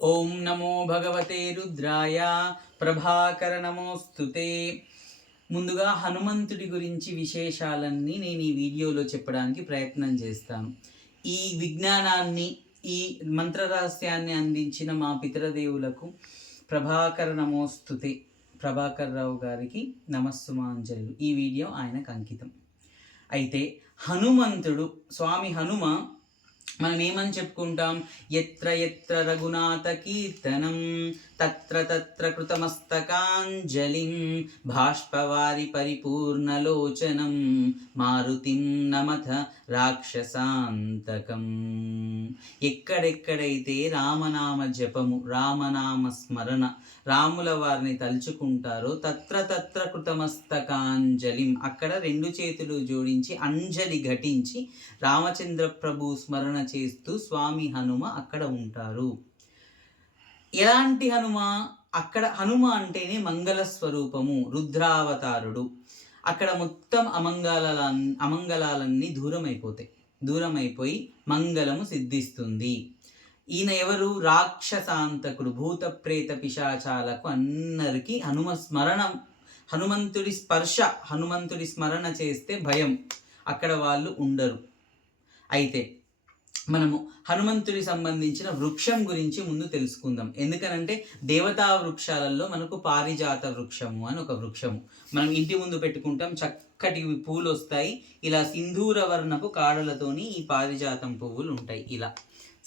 ఓం నమో భగవతే రుద్రాయ. ప్రభాకర నమోస్తుతే ముందుగా హనుమంతుడి గురించి విశేషాలన్నీ నేను ఈ వీడియోలో చెప్పడానికి ప్రయత్నం చేస్తాను. ఈ విజ్ఞానాన్ని ఈ మంత్ర రహస్యాన్ని అందించిన మా పితరదేవులకు ప్రభాకర నమోస్తుతే ప్రభాకర్ రావు గారికి నమస్సుమాంజలు ఈ వీడియో ఆయనకు అంకితం. అయితే హనుమంతుడు స్వామి హనుమ మనం ఏమని చెప్పుకుంటాం? ఎత్ర ఎత్ర రఘునాథ కీర్తనం తత్ర తత్ర కృతమస్తకాంజలిం బాష్పవారి పరిపూర్ణలోచనం మారుతిం నమథ రాక్షసాంతకం. ఎక్కడెక్కడైతే రామనామ జపము రామనామ స్మరణ రాముల వారిని తలుచుకుంటారో. తత్ర తత్ర కృతమస్తకాంజలిం. అక్కడ రెండు చేతులు జోడించి అంజలి ఘటించి రామచంద్ర ప్రభు స్మరణ చేస్తూ స్వామి హనుమ అక్కడ ఉంటారు. ఎలాంటి హనుమ? అక్కడ హనుమ అంటేనే మంగళ స్వరూపము రుద్రావతారుడు. అక్కడ మొత్తం అమంగళాల అమంగళాలన్నీ దూరం అయిపోతాయి దూరం అయిపోయి మంగళము సిద్ధిస్తుంది. ఈయన ఎవరు రాక్షసాంతకుడు భూత ప్రేత పిశాచాలకు అందరికీ హనుమ స్మరణం హనుమంతుడి స్పర్శ హనుమంతుడి స్మరణ చేస్తే భయం. అక్కడ వాళ్ళు ఉండరు. అయితే మనము హనుమంతుడి సంబంధించిన వృక్షం గురించి ముందు తెలుసుకుందాం. ఎందుకనంటే దేవతా వృక్షాలలో మనకు పారిజాత వృక్షము అని ఒక వృక్షము. మనం ఇంటి ముందు పెట్టుకుంటాం చక్కటి పూలు వస్తాయి ఇలా సింధూర వర్ణపు కాడలతోని ఈ పారిజాతం పువ్వులు ఉంటాయి. ఇలా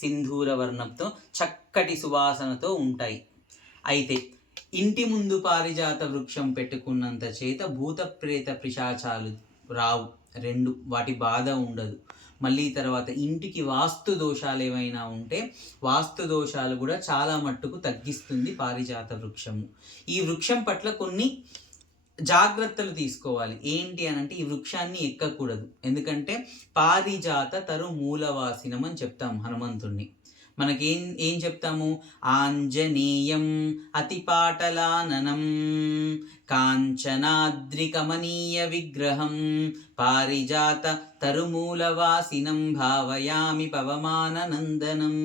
సింధూర వర్ణంతో చక్కటి సువాసనతో ఉంటాయి. అయితే ఇంటి ముందు పారిజాత వృక్షం పెట్టుకున్నంత చేత భూతప్రేత పిశాచాలు రావు. రెండు వాటి బాధ ఉండదు. మళ్ళీ తర్వాత ఇంటికి వాస్తు దోషాలు ఏమైనా ఉంటే వాస్తు దోషాలు కూడా చాలా మట్టుకు తగ్గిస్తుంది పారిజాత వృక్షము. ఈ వృక్షం పట్ల కొన్ని జాగ్రత్తలు తీసుకోవాలి. ఏంటి అని అంటే ఈ వృక్షాన్ని ఎక్కకూడదు. ఎందుకంటే పారిజాత తరు మూలవాసినం అని చెప్తాం హనుమంతుణ్ణి. మనకేం ఏం చెప్తాము? ఆంజనేయం అతిపాటలాననం కాంచనాద్రికమనీయ విగ్రహం పారిజాత తరుమూలవాసినం భావయామి పవమాననందనం.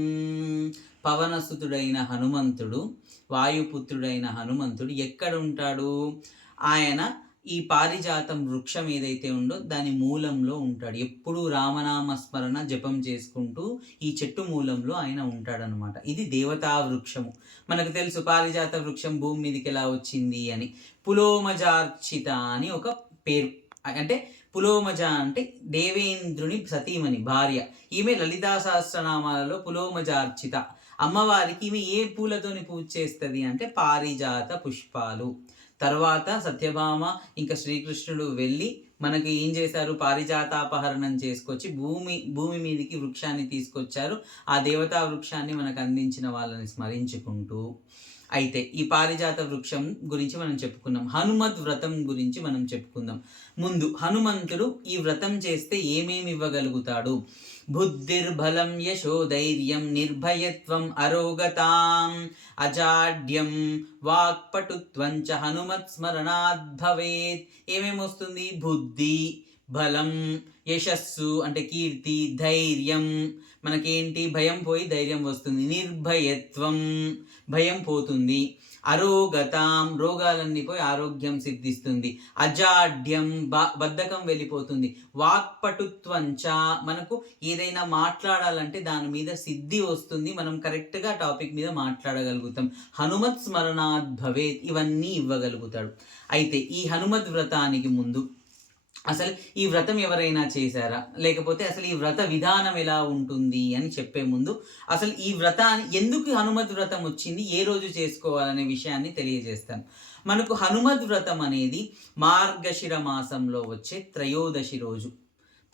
పవనసుతుడైన హనుమంతుడు వాయుపుత్రుడైన హనుమంతుడు ఎక్కడ ఉంటాడు ఆయన ఈ పారిజాతం వృక్షం ఏదైతే ఉందో దాని మూలంలో ఉంటాడు. ఎప్పుడూ రామనామ స్మరణ జపం చేసుకుంటూ ఈ చెట్టు మూలంలో ఆయన ఉంటాడనమాట ఇది దేవతా వృక్షము. మనకు తెలుసు పారిజాత వృక్షం భూమి మీదకి ఎలా వచ్చింది అని. పులోమజార్చిత అని ఒక పేరు. అంటే పులోమజ అంటే దేవేంద్రుని సతీమణి భార్య. ఈమె లలితా సహస్రనామాలలో పులోమజార్చిత. అమ్మవారికి ఈమె ఏ పూలతోని పూజ చేస్తుంది అంటే పారిజాత పుష్పాలు. తర్వాత సత్యభామ ఇంకా శ్రీకృష్ణుడు వెళ్ళి మనకి ఏం చేశారు? పారిజాతాపహరణం చేసుకొచ్చి భూమి భూమి మీదకి వృక్షాన్ని తీసుకొచ్చారు. ఆ దేవతా వృక్షాన్ని మనకు అందించిన వాళ్ళని స్మరించుకుంటూ అయితే ఈ పారిజాత వృక్షం గురించి మనం చెప్పుకున్నాం హనుమద్ వ్రతం గురించి మనం చెప్పుకుందాం. ముందు హనుమంతుడు ఈ వ్రతం చేస్తే ఏమేమి ఇవ్వగలుగుతాడు? బుద్ధిర్బలం యశో ధైర్యం నిర్భయత్వం అరోగతాం అజాడ్యం వాక్పటుత్వం చ హనుమత్ స్మరణాద్ భవేత్. ఏమేమి వస్తుంది? బుద్ధి బలం యశస్సు అంటే కీర్తి ధైర్యం మనకేంటి? భయం పోయి ధైర్యం వస్తుంది. నిర్భయత్వం భయం పోతుంది. అరోగతాం రోగాలన్నీ పోయి ఆరోగ్యం సిద్ధిస్తుంది. అజాడ్యం బ బద్ధకం వెళ్ళిపోతుంది. వాక్పటుత్వంచ మనకు ఏదైనా మాట్లాడాలంటే దాని మీద సిద్ధి వస్తుంది. మనం కరెక్ట్గా టాపిక్ మీద మాట్లాడగలుగుతాం. హనుమత్ స్మరణాద్ భవేత్ ఇవన్నీ ఇవ్వగలుగుతాడు. అయితే ఈ హనుమత్ వ్రతానికి ముందు అసలు ఈ వ్రతం ఎవరైనా చేశారా? లేకపోతే అసలు ఈ వ్రత విధానం ఎలా ఉంటుంది అని చెప్పే ముందు అసలు ఈ వ్రతాన్ని ఎందుకు హనుమద్ వ్రతం వచ్చింది? ఏ రోజు చేసుకోవాలనే విషయాన్ని తెలియజేస్తాను. మనకు హనుమద్ వ్రతం అనేది మార్గశిర మాసంలో వచ్చే త్రయోదశి రోజు.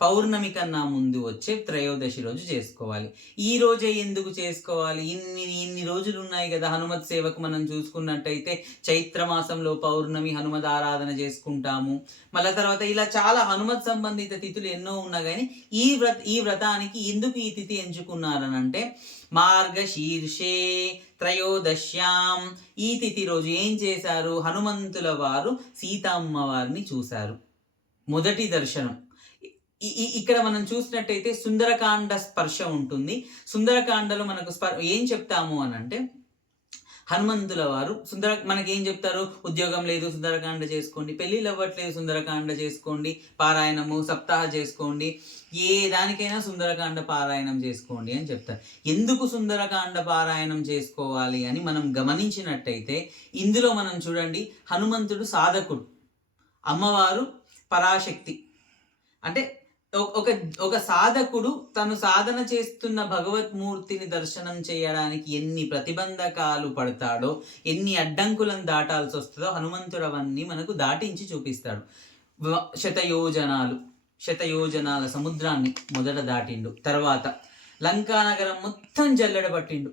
పౌర్ణమి కన్నా ముందు వచ్చే త్రయోదశి రోజు చేసుకోవాలి. ఈ రోజే ఎందుకు చేసుకోవాలి? ఇన్ని ఇన్ని రోజులు ఉన్నాయి కదా హనుమత్ సేవకు మనం చూసుకున్నట్టయితే చైత్ర మాసంలో పౌర్ణమి హనుమద్ ఆరాధన చేసుకుంటాము. మళ్ళీ తర్వాత ఇలా చాలా హనుమత్ సంబంధిత తిథులు ఎన్నో ఉన్నా కానీ ఈ వ్రత ఈ వ్రతానికి ఎందుకు ఈ తిథి ఎంచుకున్నారనంటే మార్గశీర్షే త్రయోదశ్యాం. ఈ తిథి రోజు ఏం చేశారు? హనుమంతుల వారు సీతమ్మ వారిని చూశారు. మొదటి దర్శనం. ఈ- ఇక్కడ మనం చూసినట్టయితే సుందరకాండ స్పర్శ ఉంటుంది. సుందరకాండలో మనకు స్పర్ ఏం చెప్తాము అని అంటే హనుమంతుల వారు సుందర మనకేం చెప్తారు? ఉద్యోగం లేదు సుందరకాండ చేసుకోండి. పెళ్ళిళ్ళు అవ్వట్లేదు సుందరకాండ చేసుకోండి. పారాయణము సప్తాహ చేసుకోండి. ఏ దానికైనా సుందరకాండ పారాయణం చేసుకోండి అని చెప్తారు. ఎందుకు సుందరకాండ పారాయణం చేసుకోవాలి అని మనం గమనించినట్టయితే ఇందులో మనం చూడండి హనుమంతుడు సాధకుడు అమ్మవారు పరాశక్తి. అంటే ఒక- ఒక సాధకుడు తను సాధన చేస్తున్న భగవత్మూర్తిని దర్శనం చేయడానికి ఎన్ని ప్రతిబంధకాలు పడతాడో ఎన్ని అడ్డంకులను దాటాల్సి వస్తుందో హనుమంతుడు అవన్నీ మనకు దాటించి చూపిస్తాడు. శతయోజనాలు శతయోజనాల సముద్రాన్ని మొదట దాటిండు. తర్వాత లంకానగరం మొత్తం జల్లెడ పట్టిండు.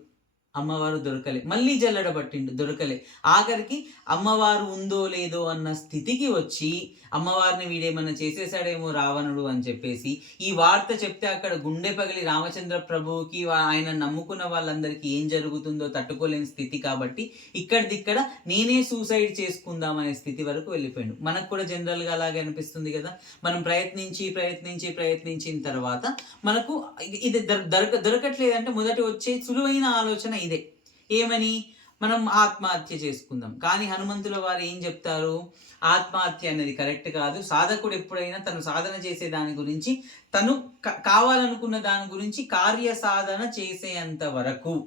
అమ్మవారు దొరకలే. మళ్ళీ జల్లెడ పట్టిండు దొరకలే. ఆఖరికి అమ్మవారు ఉందో లేదో అన్న స్థితికి వచ్చి అమ్మవారిని వీడేమన్నా చేసేసాడేమో రావణుడు అని చెప్పేసి ఈ వార్త చెప్తే అక్కడ గుండె పగిలి రామచంద్ర ప్రభువుకి ఆయన నమ్ముకున్న వాళ్ళందరికీ ఏం జరుగుతుందో తట్టుకోలేని స్థితి కాబట్టి ఇక్కడిదిక్కడ నేనే సూసైడ్ చేసుకుందాం అనే స్థితి వరకు వెళ్ళిపోయాడు. మనకు కూడా జనరల్గా అలాగే అనిపిస్తుంది కదా. మనం ప్రయత్నించి ప్రయత్నించి ప్రయత్నించిన తర్వాత మనకు ఇది- దొరక దొరకట్లేదంటే మొదటి వచ్చే సులువైన ఆలోచన ఇదే. ఏమని? మనం ఆత్మహత్య చేసుకుందాం. కానీ హనుమంతుల వారు ఏం చెప్తారు? ఆత్మహత్య అనేది కరెక్ట్ కాదు. సాధకుడు ఎప్పుడైనా తను సాధన చేసే దాని గురించి తను క- కావాలనుకున్న దాని గురించి కార్య సాధన చేసేంత వరకు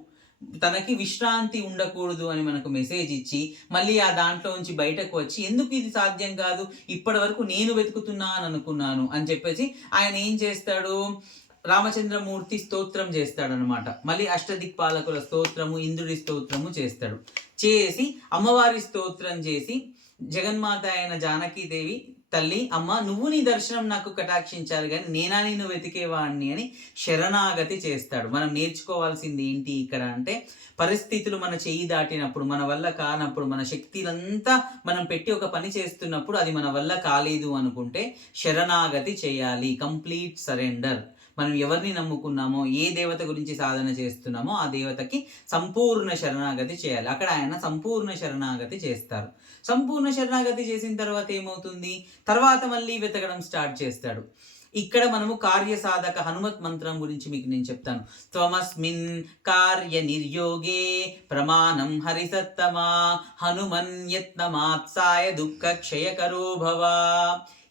తనకి విశ్రాంతి ఉండకూడదు అని మనకు మెసేజ్ ఇచ్చి మళ్ళీ ఆ దాంట్లో నుంచి బయటకు వచ్చి ఎందుకు ఇది సాధ్యం కాదు? ఇప్పటి వరకు నేను వెతుకుతున్నాను అనుకున్నాను అని చెప్పేసి ఆయన ఏం చేస్తాడు? రామచంద్రమూర్తి స్తోత్రం చేస్తాడనమాట మళ్ళీ అష్టదిక్పాలకుల స్తోత్రము ఇంద్రుడి స్తోత్రము చేస్తాడు. చేసి అమ్మవారి స్తోత్రం చేసి జగన్మాత అయిన జానకీదేవి తల్లి అమ్మ నువ్వు నీ దర్శనం నాకు కటాక్షించాలి కానీ నేనా నేను వెతికేవాడిని అని శరణాగతి చేస్తాడు. మనం నేర్చుకోవాల్సింది ఏంటి ఇక్కడ అంటే పరిస్థితులు మన చెయ్యి దాటినప్పుడు మన వల్ల కానప్పుడు మన శక్తిలంతా మనం పెట్టి ఒక పని చేస్తున్నప్పుడు అది మన వల్ల కాలేదు అనుకుంటే శరణాగతి చేయాలి. Complete surrender. మనం ఎవరిని నమ్ముకున్నామో ఏ దేవత గురించి సాధన చేస్తున్నామో ఆ దేవతకి సంపూర్ణ శరణాగతి చేయాలి. అక్కడ ఆయన సంపూర్ణ శరణాగతి చేస్తారు. సంపూర్ణ శరణాగతి చేసిన తర్వాత ఏమవుతుంది? తర్వాత మళ్ళీ వెతకడం స్టార్ట్ చేస్తాడు. ఇక్కడ మనము కార్యసాధక హనుమత్ మంత్రం గురించి మీకు నేను చెప్తాను. త్వమస్మిన్ కార్య నిర్యోగే ప్రమాణం హరిసత్తమా హనుమన్ యత్నమాత్సాయ దుఃఖ క్షయకరో భవ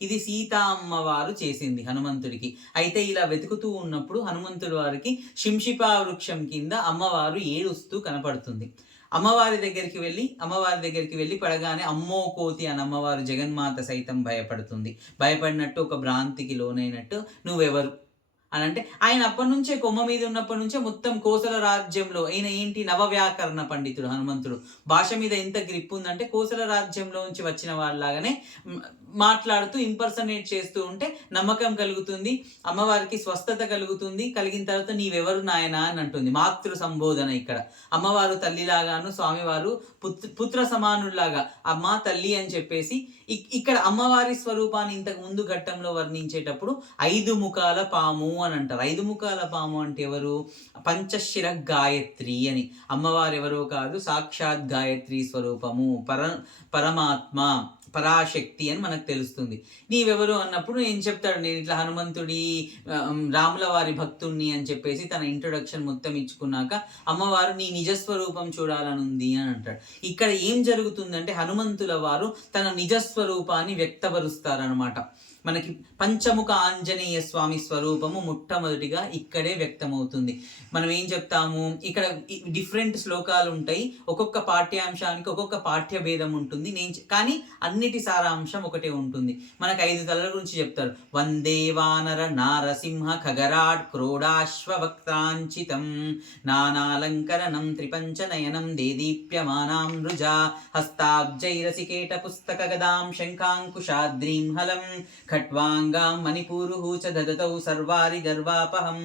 ఇది సీతా అమ్మవారు చేసింది హనుమంతుడికి. అయితే ఇలా వెతుకుతూ ఉన్నప్పుడు హనుమంతుడి వారికి శింషిపా వృక్షం కింద అమ్మవారు ఏడుస్తూ కనపడుతుంది. అమ్మవారి దగ్గరికి వెళ్ళి అమ్మవారి దగ్గరికి వెళ్ళి పడగానే అమ్మో కోతి అని అమ్మవారు జగన్మాత సైతం భయపడుతుంది. భయపడినట్టు ఒక భ్రాంతికి లోనైనట్టు నువ్వెవరు? అని అంటే ఆయన అప్పటి నుంచే కొమ్మ మీద ఉన్నప్పటి నుంచే మొత్తం కోసల రాజ్యంలో ఈయన ఏంటి నవవ్యాకరణ పండితుడు హనుమంతుడు. భాష మీద ఎంత గ్రిప్ ఉందంటే కోసల రాజ్యంలో నుంచి వచ్చిన వాళ్ళలాగానే మాట్లాడుతూ ఇంపర్సనేట్ చేస్తూ ఉంటే నమ్మకం కలుగుతుంది అమ్మవారికి స్వస్థత కలుగుతుంది కలిగిన తర్వాత నీవెవరు నాయన అని అంటుంది. మాతృ సంబోధన ఇక్కడ. అమ్మవారు తల్లిలాగాను స్వామివారు పుత్ర పుత్ర సమానుల్లాగా అమ్మ తల్లి అని చెప్పేసి ఇక్కడ అమ్మవారి స్వరూపాన్ని ఇంతకు ముందు ఘట్టంలో వర్ణించేటప్పుడు ఐదు ముఖాల పాము అని అంటారు. ఐదు ముఖాల పాము అంటే ఎవరు? పంచశిర గాయత్రి అని. అమ్మవారు ఎవరో కాదు సాక్షాత్ గాయత్రి స్వరూపము. పర పరమాత్మ. పరాశక్తి అని మనకు తెలుస్తుంది. నీవెవరు అన్నప్పుడు నేను చెప్తాడు నేను ఇట్లా హనుమంతుడి రాముల వారి భక్తుణ్ణి అని చెప్పేసి తన ఇంట్రొడక్షన్ మొత్తం ఇచ్చుకున్నాక అమ్మవారు నీ నిజస్వరూపం చూడాలని ఉంది అని అంటాడు. ఇక్కడ ఏం జరుగుతుందంటే హనుమంతుల వారు తన నిజస్వరూపాన్ని వ్యక్తపరుస్తారనమాట మనకి పంచముఖ ఆంజనేయ స్వామి స్వరూపము మొట్టమొదటిగా ఇక్కడే వ్యక్తమవుతుంది. మనం ఏం చెప్తాము? ఇక్కడ డిఫరెంట్ శ్లోకాలు ఉంటాయి. ఒక్కొక్క పాఠ్యాంశానికి ఒక్కొక్క పాఠ్య భేదం ఉంటుంది. నేను కానీ అన్నిటి సారాంశం ఒకటే ఉంటుంది. మనకు ఐదు తలల గురించి చెప్తారు. వందే వానర నారసింహ ఖగరాట్ క్రోడాశ్వక్తాంచితం నానాలంకరణం త్రిపంచనయనం దేదీప్యమానాం రుజా హస్తాబ్జైరసికేట పుస్తక గదాం శంఖాంకుశాద్రీం హలం ఖట్వాంగాం మణిపూరు చ దదతౌ సర్వారి గర్వాపహం.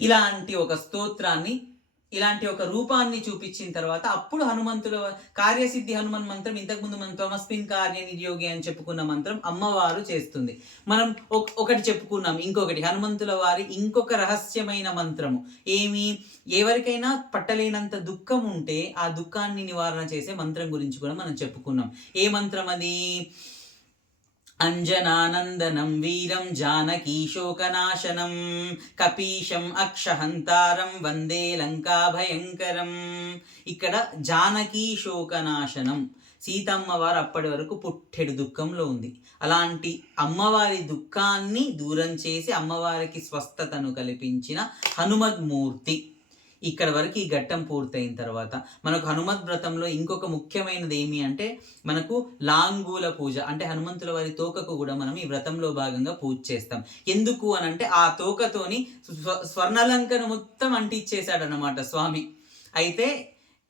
ఇలాంటి ఒక స్తోత్రాన్ని ఇలాంటి ఒక రూపాన్ని చూపించిన తర్వాత అప్పుడు హనుమంతుల కార్యసిద్ధి హనుమన్ మంత్రం ఇంతకుముందు మనం తమస్మిన్ కార్య నిర్యోగి అని చెప్పుకున్న మంత్రం అమ్మవారు చేస్తుంది. మనం ఒకటి చెప్పుకున్నాం ఇంకొకటి హనుమంతుల వారి ఇంకొక రహస్యమైన మంత్రము. ఏమి? ఎవరికైనా పట్టలేనంత దుఃఖం ఉంటే ఆ దుఃఖాన్ని నివారణ చేసే మంత్రం గురించి కూడా మనం చెప్పుకున్నాం. ఏ మంత్రం అది? అంజనానందనం వీరం जानकीशोकनाशनं శోకనాశనం కపీశం అక్షహంతారం వందే లంకా భయంకరం. ఇక్కడ జానకీ శోకనాశనం. సీతమ్మ వారు అప్పటి వరకు పుట్టెడు దుఃఖంలో ఉంది. అలాంటి అమ్మవారి దుఃఖాన్ని దూరం చేసి అమ్మవారికి స్వస్థతను కల్పించిన హనుమద్మూర్తి. ఇక్కడ వరకు ఈ ఘట్టం పూర్తయిన తర్వాత మనకు హనుమత్ వ్రతంలో ఇంకొక ముఖ్యమైనది ఏమి అంటే మనకు లాంగూల పూజ అంటే హనుమంతుల వారి తోకకు కూడా మనం ఈ వ్రతంలో భాగంగా పూజ చేస్తాం. ఎందుకు అని అంటే ఆ తోకతోని స్వ స్వర్ణలంకను మొత్తం అంటిచ్చేశాడనమాట స్వామి. అయితే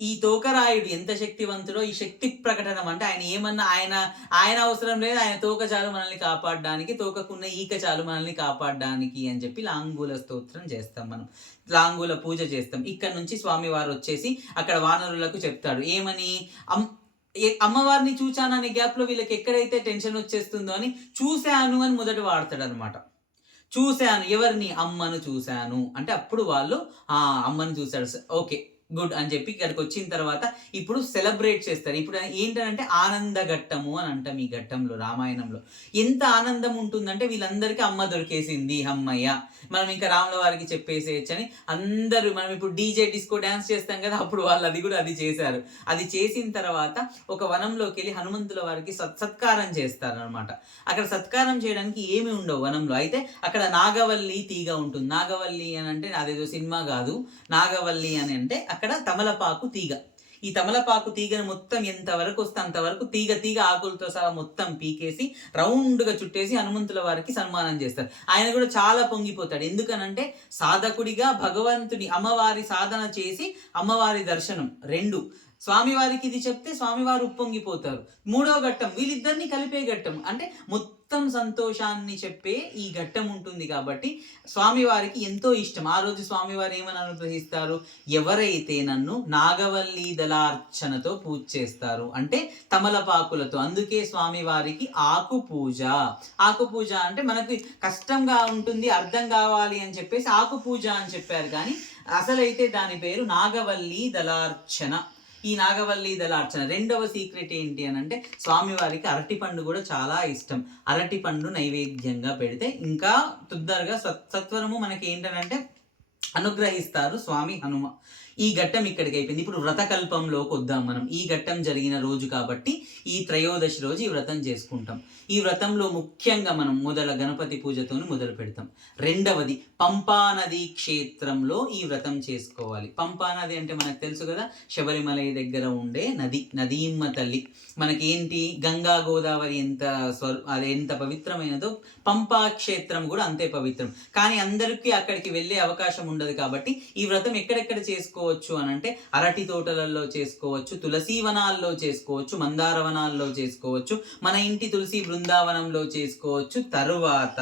ఈ తోకరాయుడు ఎంత శక్తివంతుడో ఈ శక్తి ప్రకటన అంటే ఆయన ఏమన్నా ఆయన ఆయన అవసరం లేదు ఆయన తోక చాలు మనల్ని కాపాడడానికి తోకకున్న ఈక చాలు మనల్ని కాపాడడానికి అని చెప్పి లాంగూల స్తోత్రం చేస్తాం మనం. లాంగూల పూజ చేస్తాం. ఇక్కడ నుంచి స్వామివారు వచ్చేసి అక్కడ వానరులకు చెప్తాడు. ఏమని? అమ్ ఏ- అమ్మవారిని చూచాననే గ్యాప్లో వీళ్ళకి ఎక్కడైతే టెన్షన్ వచ్చేస్తుందో అని చూశాను అని మొదట వాడతాడు అనమాట చూశాను. ఎవరిని? అమ్మను చూశాను. అంటే అప్పుడు వాళ్ళు ఆ అమ్మను చూశాడు. ఓకే. గుడ్ అని చెప్పి ఇక్కడికి వచ్చిన తర్వాత ఇప్పుడు సెలబ్రేట్ చేస్తారు. ఇప్పుడు ఏంటంటే ఆనంద ఘట్టము అని అంటాం ఈ ఘట్టంలో రామాయణంలో. ఎంత ఆనందం ఉంటుందంటే వీళ్ళందరికీ అమ్మ దొరికేసింది అమ్మయ్య మనం ఇంకా రాముల వారికి చెప్పేసేయచ్చు అని అందరూ మనం ఇప్పుడు డీజే డిస్కో డ్యాన్స్ చేస్తాం కదా అప్పుడు వాళ్ళు అది కూడా అది చేశారు. అది చేసిన తర్వాత ఒక వనంలోకి వెళ్ళి హనుమంతుల వారికి సత్ సత్కారం చేస్తారనమాట అక్కడ సత్కారం చేయడానికి ఏమి ఉండవు వనంలో. అయితే అక్కడ నాగవల్లి తీగ ఉంటుంది. నాగవల్లి అని అంటే అదేదో సినిమా కాదు. నాగవల్లి అని అంటే అక్కడ తమలపాకు తీగ. ఈ తమలపాకు తీగను మొత్తం ఎంత వరకు వస్తే అంతవరకు తీగ తీగ ఆకులతో సహా మొత్తం పీకేసి రౌండ్గా చుట్టేసి హనుమంతుల వారికి సన్మానం చేస్తారు. ఆయన కూడా చాలా పొంగిపోతాడు. ఎందుకనంటే సాధకుడిగా భగవంతుని అమ్మవారి సాధన చేసి అమ్మవారి దర్శనం. రెండు స్వామివారికి ఇది చెప్తే స్వామివారు ఉప్పొంగిపోతారు. మూడో ఘట్టం వీళ్ళిద్దరిని కలిపే ఘట్టం. అంటే మొత్తం సంతోషాన్ని చెప్పే ఈ ఘట్టం ఉంటుంది కాబట్టి స్వామివారికి ఎంతో ఇష్టం. ఆ రోజు స్వామివారు ఏమని అనుగ్రహిస్తారు? ఎవరైతే నన్ను నాగవల్లి దళార్చనతో పూజ చేస్తారు అంటే తమలపాకులతో. అందుకే స్వామివారికి ఆకు పూజ ఆకు పూజ అంటే మనకి కష్టంగా ఉంటుంది అర్థం కావాలి అని చెప్పేసి ఆకు పూజ అని చెప్పారు. కానీ అసలైతే దాని పేరు నాగవల్లి దళార్చన. ఈ నాగవల్లి దళార్చన రెండవ సీక్రెట్ ఏంటి అని అంటే స్వామివారికి అరటిపండు కూడా చాలా ఇష్టం. అరటిపండు నైవేద్యంగా పెడితే ఇంకా తుద్దరుగా సత్ సత్వరము మనకి ఏంటంటే అనుగ్రహిస్తారు స్వామి హనుమ. ఈ ఘట్టం ఇక్కడికి అయిపోయింది. ఇప్పుడు వ్రతకల్పంలోకి వద్దాం మనం. ఈ ఘట్టం జరిగిన రోజు కాబట్టి ఈ త్రయోదశి రోజు ఈ వ్రతం చేసుకుంటాం. ఈ వ్రతంలో ముఖ్యంగా మనం మొదల గణపతి పూజతోని మొదలు పెడతాం. రెండవది పంపా నది క్షేత్రంలో ఈ వ్రతం చేసుకోవాలి. పంపానది అంటే మనకు తెలుసు కదా శబరిమల దగ్గర ఉండే నది నదీమ్మ తల్లి. మనకి ఏంటి గంగా గోదావరి ఎంత స్వర్ అది ఎంత పవిత్రమైనదో పంపా క్షేత్రం కూడా అంతే పవిత్రం. కానీ అందరికీ అక్కడికి వెళ్ళే అవకాశం ఉండదు కాబట్టి ఈ వ్రతం ఎక్కడెక్కడ చేసుకోవచ్చు అని అంటే అరటి తోటలలో చేసుకోవచ్చు తులసి వనాల్లో చేసుకోవచ్చు మందార వనాల్లో చేసుకోవచ్చు మన ఇంటి తులసి బృందావనంలో చేసుకోవచ్చు. తరువాత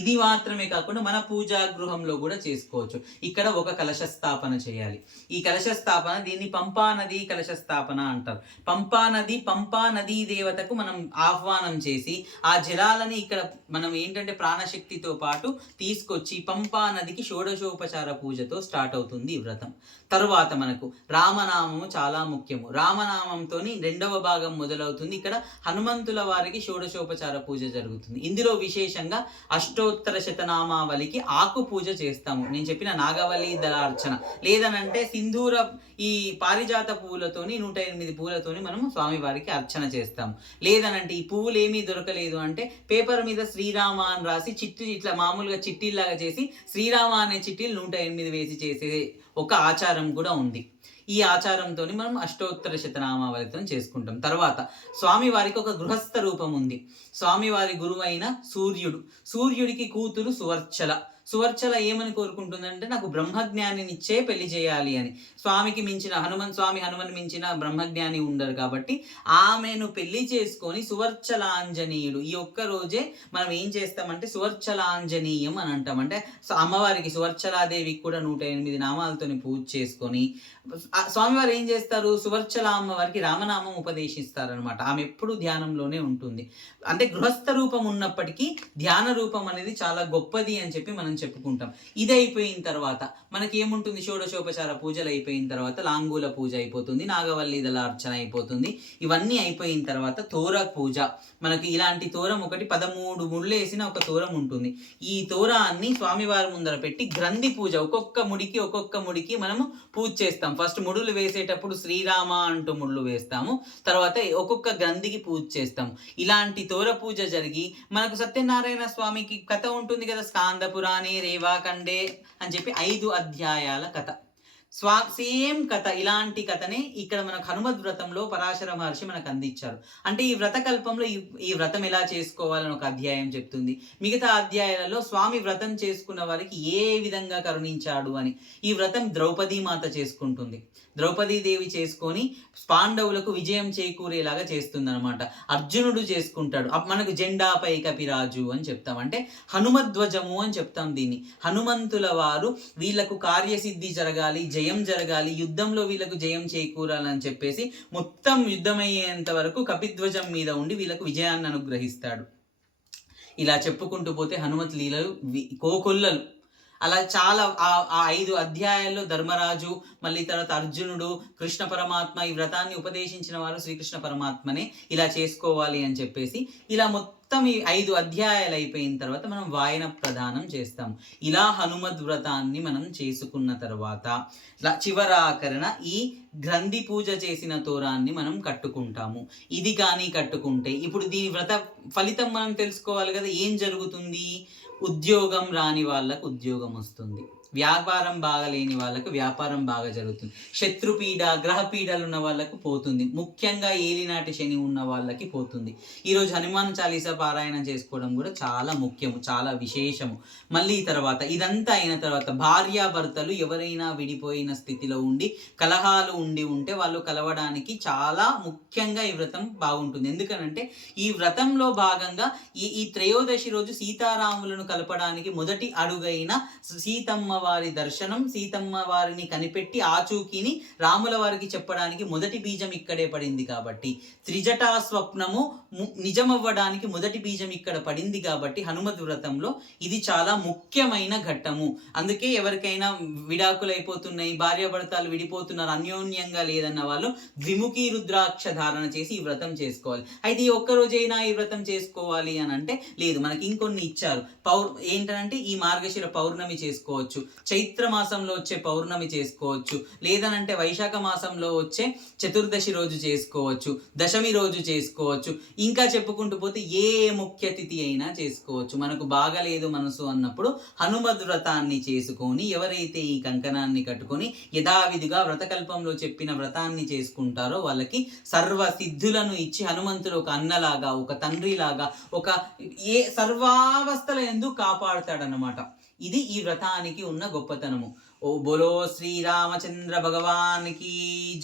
ఇది మాత్రమే కాకుండా మన పూజా గృహంలో కూడా చేసుకోవచ్చు. ఇక్కడ ఒక కలశ స్థాపన చేయాలి. ఈ కలశ స్థాపన దీన్ని పంపా నది కలశ స్థాపన అంటారు. పంపా నది పంపా నదీ దేవతకు మనం ఆహ్వానం చేసి ఆ జలాలని ఇక్కడ మనం ఏంటంటే ప్రాణశక్తితో పాటు తీసుకొచ్చి పంపా నదికి షోడశోపచార పూజతో స్టార్ట్ అవుతుంది ఈ వ్రతం. తరువాత మనకు రామనామము చాలా ముఖ్యము. రామనామంతో రెండవ భాగం మొదలవుతుంది. ఇక్కడ హనుమంతుల వారికి షోడశోపచార పూజ జరుగుతుంది. ఇందులో విశేషంగా అష్టోత్తర శతనామావళికి ఆకు పూజ చేస్తాము. నేను చెప్పిన నాగవల్లి దళార్చన. లేదనంటే సింధూర ఈ పారిజాత పువ్వులతోని నూట ఎనిమిది పువ్వులతోని మనం స్వామివారికి అర్చన చేస్తాము. లేదనంటే ఈ పువ్వులు ఏమీ దొరకలేదు అంటే పేపర్ మీద శ్రీరామ అని రాసి చిట్టి ఇట్లా మామూలుగా చిట్టిల్లాగా చేసి శ్రీరామ అనే చిట్టీలు నూట ఎనిమిది వేసి చేసే ఒక ఆచారం కూడా ఉంది. ఈ ఆచారంతో మనం అష్టోత్తర శతనామావళితో చేసుకుంటాం. తర్వాత స్వామివారికి ఒక గృహస్థ రూపం ఉంది. స్వామివారి గురువు అయిన సూర్యుడు. సూర్యుడికి కూతురు సువర్చల. సువర్చల ఏమని కోరుకుంటుందంటే నాకు బ్రహ్మజ్ఞానినిచ్చే పెళ్ళి చేయాలి అని. స్వామికి మించిన హనుమన్ స్వామి హనుమన్ మించిన బ్రహ్మజ్ఞాని ఉండరు కాబట్టి ఆమెను పెళ్ళి చేసుకొని సువర్చలాంజనీయుడు. ఈ ఒక్క రోజే మనం ఏం చేస్తామంటే సువర్చలాంజనీయం అని అంటాం. అంటే అమ్మవారికి సువర్చలాదేవికి కూడా నూట ఎనిమిది నామాలతోని పూజ చేసుకొని స్వామివారు ఏం చేస్తారు? సువర్చల అమ్మవారికి రామనామం ఉపదేశిస్తారనమాట ఆమె ఎప్పుడు ధ్యానంలోనే ఉంటుంది. అంటే గృహస్థ రూపం ఉన్నప్పటికీ ధ్యాన రూపం అనేది చాలా గొప్పది అని చెప్పి మనం చెప్పుకుంటాం. ఇది అయిపోయిన తర్వాత మనకి ఏముంటుంది షోడశోపచార పూజలు అయిపోయిన తర్వాత లాంగూల పూజ అయిపోతుంది నాగవల్లి దళ అర్చన అయిపోతుంది. ఇవన్నీ అయిపోయిన తర్వాత తోర పూజ. మనకి ఇలాంటి తోరం ఒకటి పదమూడు ముళ్ళు వేసిన ఒక తోరం ఉంటుంది. ఈ తోరాన్ని స్వామివారి ముందర పెట్టి గ్రంథి పూజ ఒక్కొక్క ముడికి ఒక్కొక్క ముడికి మనము పూజ చేస్తాం. ఫస్ట్ ముడులు వేసేటప్పుడు శ్రీరామ అంటూ ముళ్ళు వేస్తాము. తర్వాత ఒక్కొక్క గ్రంథికి పూజ చేస్తాము. ఇలాంటి తోర పూజ జరిగి మనకు సత్యనారాయణ స్వామికి కథ ఉంటుంది కదా స్కాంద పురాణే రేవాకండే అని చెప్పి ఐదు అధ్యాయాల కథ. స్వా సేమ్ కథ ఇలాంటి కథనే ఇక్కడ మనకు హనుమద్ వ్రతంలో పరాశర మహర్షి మనకు అందించారు. అంటే ఈ వ్రత కల్పంలో ఈ ఈ వ్రతం ఎలా చేసుకోవాలని ఒక అధ్యాయం చెప్తుంది. మిగతా అధ్యాయాలలో స్వామి వ్రతం చేసుకున్న వారికి ఏ విధంగా కరుణించాడు అని. ఈ వ్రతం ద్రౌపదీ మాత చేసుకుంటుంది. ద్రౌపదీదేవి చేసుకొని పాండవులకు విజయం చేకూరేలాగా చేస్తుందనమాట అర్జునుడు చేసుకుంటాడు. మనకు జెండాపై కపిరాజు అని చెప్తాం. అంటే హనుమధ్వజము అని చెప్తాం దీన్ని. హనుమంతుల వారు వీళ్ళకు కార్యసిద్ధి జరగాలి జయం జరగాలి యుద్ధంలో వీళ్ళకు జయం చేకూరాలని చెప్పేసి మొత్తం యుద్ధమయ్యేంత వరకు కపిధ్వజం మీద ఉండి వీళ్ళకు విజయాన్ని అనుగ్రహిస్తాడు. ఇలా చెప్పుకుంటూ పోతే హనుమత్ లీలలు కోకొల్లలు. అలా చాలా ఆ ఐదు అధ్యాయాల్లో ధర్మరాజు మళ్ళీ తర్వాత అర్జునుడు కృష్ణ పరమాత్మ ఈ వ్రతాన్ని ఉపదేశించిన వారు శ్రీకృష్ణ పరమాత్మనే. ఇలా చేసుకోవాలి అని చెప్పేసి ఇలా మొత్తం ఈ ఐదు అధ్యాయాలు అయిపోయిన తర్వాత మనం వాయన ప్రదానం చేస్తాం. ఇలా హనుమద్ వ్రతాన్ని మనం చేసుకున్న తర్వాత చివరాకరణ ఈ గ్రంథి పూజ చేసిన తోరాన్ని మనం కట్టుకుంటాము. ఇది కానీ కట్టుకుంటే ఇప్పుడు దీని వ్రత ఫలితం మనం తెలుసుకోవాలి కదా ఏం జరుగుతుంది? ఉద్యోగం రాని వాళ్ళకు ఉద్యోగం వస్తుంది. వ్యాపారం బాగా లేని వాళ్ళకు వ్యాపారం బాగా జరుగుతుంది. శత్రుపీడ గ్రహపీడలు ఉన్న వాళ్ళకు పోతుంది. ముఖ్యంగా ఏలినాటి శని ఉన్న వాళ్ళకి పోతుంది. ఈరోజు హనుమాన్ చాలీసా పారాయణం చేసుకోవడం కూడా చాలా ముఖ్యము చాలా విశేషము. మళ్ళీ తర్వాత ఇదంతా అయిన తర్వాత భార్యాభర్తలు ఎవరైనా విడిపోయిన స్థితిలో ఉండి కలహాలు ఉండి ఉంటే వాళ్ళు కలవడానికి చాలా ముఖ్యంగా ఈ వ్రతం బాగుంటుంది. ఎందుకనంటే ఈ వ్రతంలో భాగంగా ఈ ఈ త్రయోదశి రోజు సీతారాములను కలపడానికి మొదటి అడుగైన సీతమ్మ వారి దర్శనం సీతమ్మ వారిని కనిపెట్టి ఆచూకీని రాముల వారికి చెప్పడానికి మొదటి బీజం ఇక్కడే పడింది కాబట్టి. త్రిజటా స్వప్నము నిజమవ్వడానికి మొదటి బీజం ఇక్కడ పడింది కాబట్టి హనుమద్ వ్రతంలో ఇది చాలా ముఖ్యమైన ఘట్టము. అందుకే ఎవరికైనా విడాకులు అయిపోతున్నాయి భార్యాభర్తలు విడిపోతున్నారు అన్యోన్యంగా లేదన్న వాళ్ళు ద్విముఖి రుద్రాక్ష ధారణ చేసి ఈ వ్రతం చేసుకోవాలి. అయితే ఈ ఒక్కరోజైనా ఈ వ్రతం చేసుకోవాలి అని అంటే లేదు మనకి ఇంకొన్ని ఇచ్చారు. పౌర్ ఏంటంటే ఈ మార్గశిర పౌర్ణమి చేసుకోవచ్చు. చైత్ర మాసంలో వచ్చే పౌర్ణమి చేసుకోవచ్చు. లేదనంటే వైశాఖ మాసంలో వచ్చే చతుర్దశి రోజు చేసుకోవచ్చు. దశమి రోజు చేసుకోవచ్చు. ఇంకా చెప్పుకుంటూ పోతే ఏ ముఖ్య తిథి అయినా చేసుకోవచ్చు. మనకు బాగలేదు మనసు అన్నప్పుడు హనుమద్ వ్రతాన్ని చేసుకొని ఎవరైతే ఈ కంకణాన్ని కట్టుకొని యథావిధిగా వ్రతకల్పంలో చెప్పిన వ్రతాన్ని చేసుకుంటారో వాళ్ళకి సర్వ సిద్ధులను ఇచ్చి హనుమంతుడు ఒక అన్నలాగా ఒక తండ్రిలాగా ఒక ఏ సర్వావస్థల ఎందుకు కాపాడుతాడనమాట ఇది ఈ వ్రతానికి ఉన్న గొప్పతనము. ఓ బోలో శ్రీరామచంద్ర భగవానికి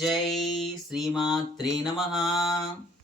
జై. శ్రీమాత్రే నమః.